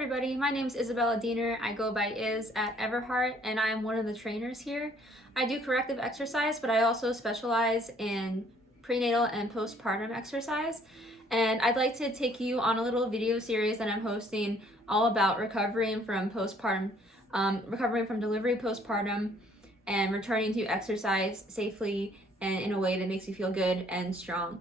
everybody, my name is Isabella Diener. I go by Iz at Everheart, and I am one of the trainers here. I do corrective exercise, but I also specialize in prenatal and postpartum exercise. And I'd like to take you on a little video series that I'm hosting all about recovering from postpartum, recovering from delivery postpartum, and returning to exercise safely and in a way that makes you feel good and strong.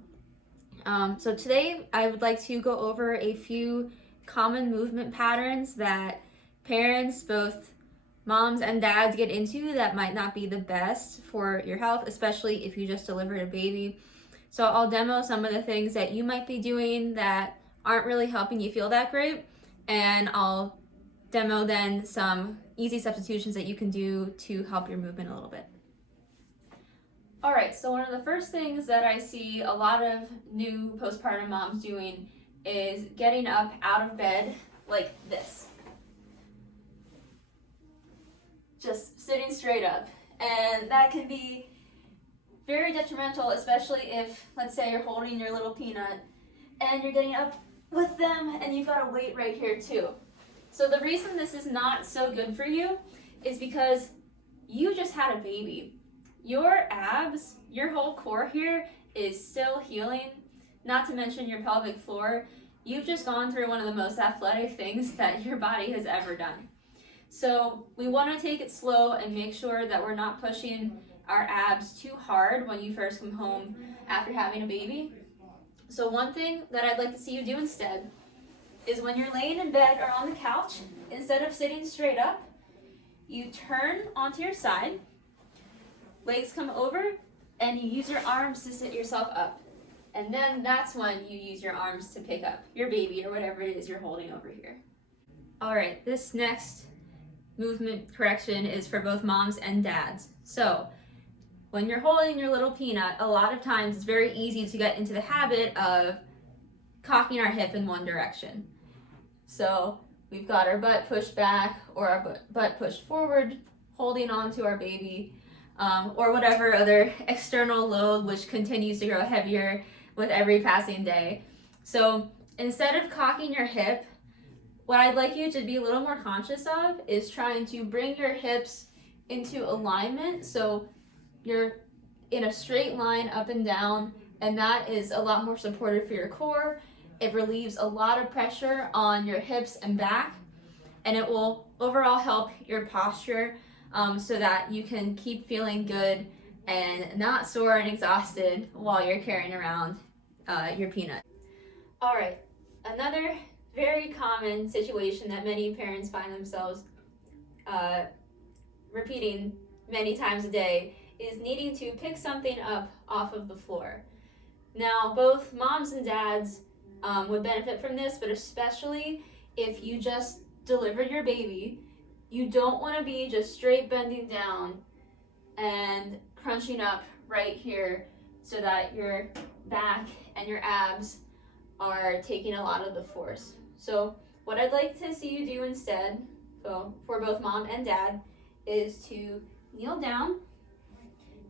So today I would like to go over a few common movement patterns that parents, both moms and dads, get into that might not be the best for your health, especially if you just delivered a baby. So I'll demo some of the things that you might be doing that aren't really helping you feel that great, and I'll demo then some easy substitutions that you can do to help your movement a little bit. Alright, so one of the first things that I see a lot of new postpartum moms doing is getting up out of bed like this. Just sitting straight up. And that can be very detrimental, especially if, let's say, you're holding your little peanut and you're getting up with them and you've got a weight right here too. So the reason this is not so good for you is because you just had a baby. Your abs, your whole core here is still healing, not to mention your pelvic floor. You've just gone through one of the most athletic things that your body has ever done. So we want to take it slow and make sure that we're not pushing our abs too hard when you first come home after having a baby. So one thing that I'd like to see you do instead is when you're laying in bed or on the couch, instead of sitting straight up, you turn onto your side, legs come over, and you use your arms to sit yourself up. And then that's when you use your arms to pick up your baby or whatever it is you're holding over here. All right, this next movement correction is for both moms and dads. So when you're holding your little peanut, a lot of times it's very easy to get into the habit of cocking our hip in one direction. So we've got our butt pushed back or our butt pushed forward, holding on to our baby, or whatever other external load which continues to grow heavier with every passing day. So instead of cocking your hip, what I'd like you to be a little more conscious of is trying to bring your hips into alignment so you're in a straight line up and down, and that is a lot more supportive for your core. It relieves a lot of pressure on your hips and back, and it will overall help your posture so that you can keep feeling good and not sore and exhausted while you're carrying around your peanut. All right, another very common situation that many parents find themselves repeating many times a day is needing to pick something up off of the floor. Now, both moms and dads would benefit from this, but especially if you just delivered your baby, you don't want to be just straight bending down and crunching up right here so that your back and your abs are taking a lot of the force. So what I'd like to see you do instead, so for both mom and dad, is to kneel down,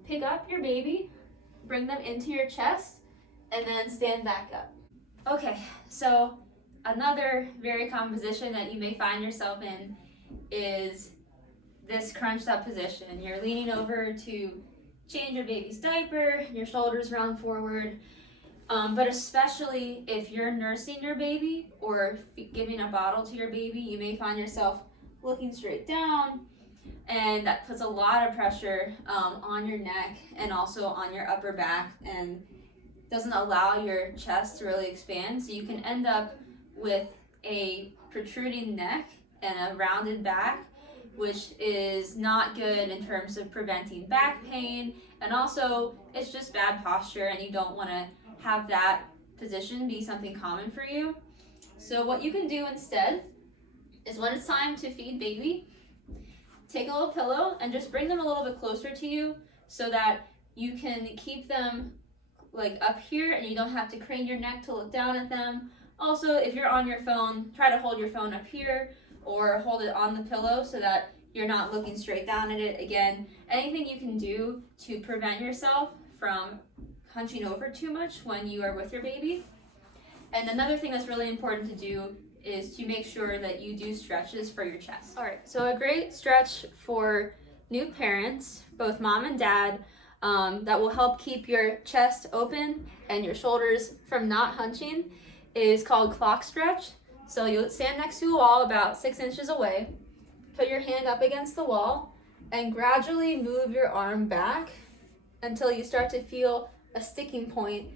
pick up your baby, bring them into your chest, and then stand back up. Okay, so another very common position that you may find yourself in is this crunched up position. You're leaning over to change your baby's diaper, your shoulders round forward, but especially if you're nursing your baby or giving a bottle to your baby, you may find yourself looking straight down, and that puts a lot of pressure on your neck and also on your upper back and doesn't allow your chest to really expand, so you can end up with a protruding neck and a rounded back, which is not good in terms of preventing back pain, and also it's just bad posture and you don't want to have that position be something common for you. So what you can do instead is when it's time to feed baby, take a little pillow and just bring them a little bit closer to you so that you can keep them like up here and you don't have to crane your neck to look down at them. Also, if you're on your phone, try to hold your phone up here or hold it on the pillow so that you're not looking straight down at it. Again, anything you can do to prevent yourself from hunching over too much when you are with your baby. And another thing that's really important to do is to make sure that you do stretches for your chest. All right, so a great stretch for new parents, both mom and dad, that will help keep your chest open and your shoulders from not hunching is called clock stretch. So you'll stand next to a wall about 6 inches away, put your hand up against the wall, and gradually move your arm back until you start to feel a sticking point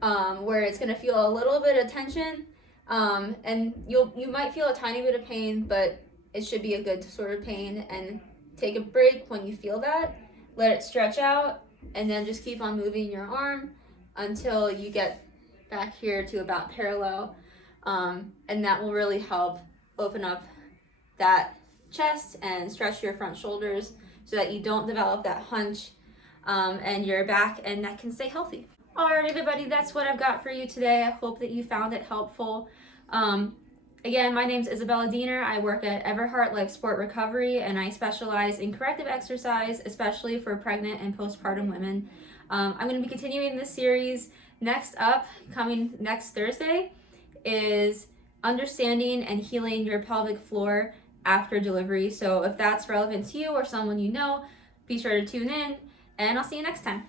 where it's going to feel a little bit of tension, and you might feel a tiny bit of pain, but it should be a good sort of pain. And take a break when you feel that, let it stretch out, and then just keep on moving your arm until you get back here to about parallel, and that will really help open up that chest and stretch your front shoulders so that you don't develop that hunch, and your back and neck can stay healthy. All right, everybody, that's what I've got for you today. I hope that you found it helpful. Again, my name's Isabella Diener. I work at Everhart Life Sport Recovery, and I specialize in corrective exercise, especially for pregnant and postpartum women. I'm going to be continuing this series. Next up, coming next Thursday, is understanding and healing your pelvic floor after delivery. So if that's relevant to you or someone you know, be sure to tune in, and I'll see you next time.